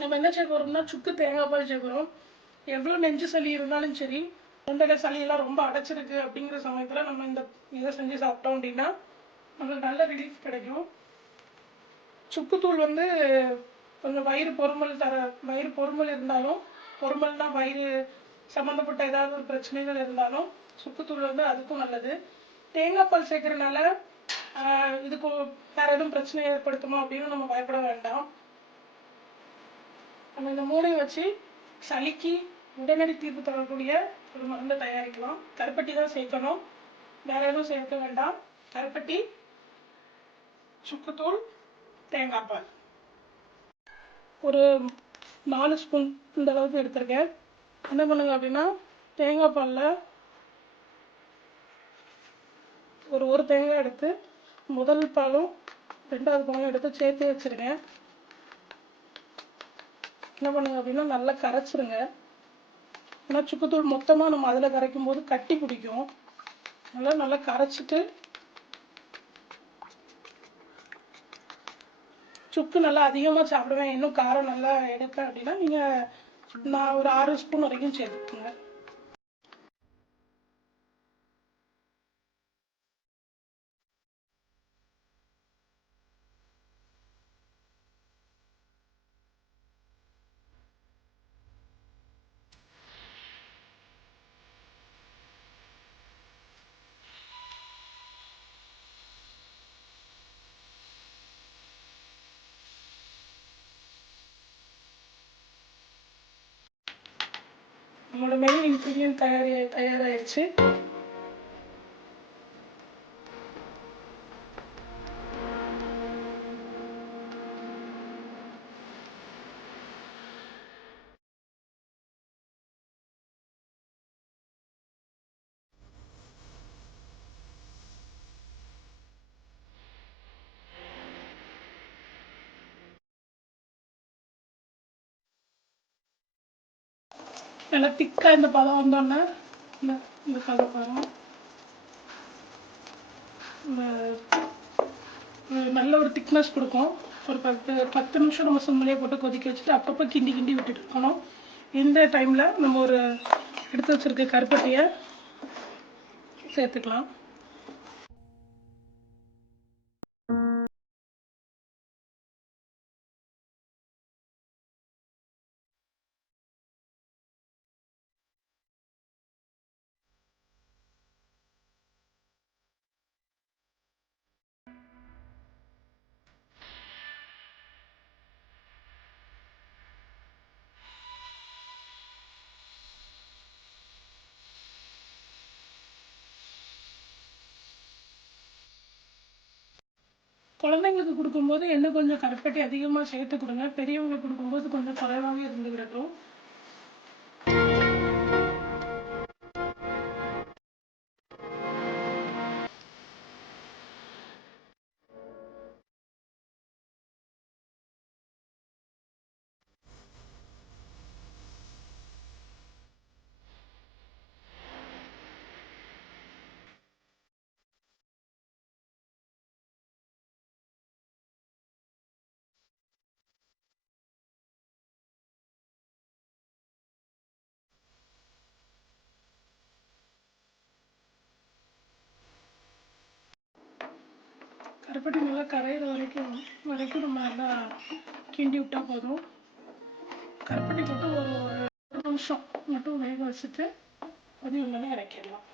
நம்ம என்ன சேர்க்க போகிறோம்னா சுக்கு தேங்காய் பால் சேர்க்குறோம். எவ்வளோ நெஞ்சு சளி இருந்தாலும் சரி, தொண்டை சளியெல்லாம் ரொம்ப அடைச்சிருக்கு அப்படிங்கிற சமயத்தில் நம்ம இந்த இதை செஞ்சு சாப்பிட்டோம் அப்படின்னா நம்மளுக்கு நல்ல ரிலீஃப் கிடைக்கும். சுக்குத்தூள் வந்து கொஞ்சம் வயிறு பொறுமல் இருந்தாலும், பொறுமல்னா வயிறு சம்மந்தப்பட்ட ஏதாவது ஒரு பிரச்சனைகள் இருந்தாலும் சுக்குத்தூள் வந்து அதுக்கும் நல்லது. தேங்காய் பால் சேர்க்கறதுனால இதுக்கு வேறு எதுவும் பிரச்சனை ஏற்படுத்துமா அப்படின்னு நம்ம பயப்பட வேண்டாம். நம்ம இந்த மூணையும் வச்சு சளிக்கு உடனடி தீர்வு தரக்கூடிய ஒரு மருந்தை தயாரிக்கலாம். கருப்பட்டி தான் சேர்க்கணும், வேற எதுவும் சேர்க்க வேண்டாம். கருப்பட்டி, சுக்குத்தூள், தேங்காய் பால் ஒரு 4 ஸ்பூன் இந்த அளவுக்கு எடுத்திருக்கேன். என்ன பண்ணுங்க அப்படின்னா, தேங்காய் பாலில் ஒரு தேங்காய் எடுத்து முதல் பாலும் 2வது பாலும் எடுத்து சேர்த்து வச்சுருக்கேன். என்ன பண்ணுங்க அப்படின்னா நல்லா கரைச்சிருங்க. ஏன்னா சுக்குத்தூள் மொத்தமாக நம்ம அதில் கரைக்கும் போது கட்டி பிடிக்கும். நல்லா கரைச்சிட்டு, சுக்கு நல்லா அதிகமாக சாப்பிடுவேன், இன்னும் காரம் நல்லா எடுப்பேன் அப்படின்னா நான் ஒரு 6 ஸ்பூன் வரைக்கும் சேர்த்துக்கோங்க. நம்மளோட மெயின் இன்க்ரீடியன்ட் தயாராகிடுச்சு. நல்லா திக்காக இந்த பதம் வந்தோடனே இந்த பதம் வரும். நல்ல ஒரு திக்னஸ் கொடுக்கும். ஒரு 10 நிமிஷம் நம்ம சிம்மிலே போட்டு கொதிக்க வச்சுட்டு அப்பப்போ கிண்டி விட்டுட்டு இருக்கணும். இந்த டைமில் நம்ம ஒரு எடுத்து வச்சுருக்க கருப்பட்டியை சேர்த்துக்கலாம். குழந்தைங்களுக்கு கொடுக்கும்போது இன்னும் கொஞ்சம் கருப்பட்டி அதிகமாக சேர்த்து கொடுங்க. பெரியவங்களுக்கு கொடுக்கும்போது கொஞ்சம் குறைவாகவே இருந்துக்கிடட்டும். கருப்பட்டி நல்லா கரையிற வரைக்கும் நம்ம நல்லா கிண்டி விட்டால் போதும். கருப்பட்டி மட்டும் ஒரு 1 நிமிஷம் மட்டும் வேக வச்சுட்டு அது உள்ளே இறக்கிடலாம்.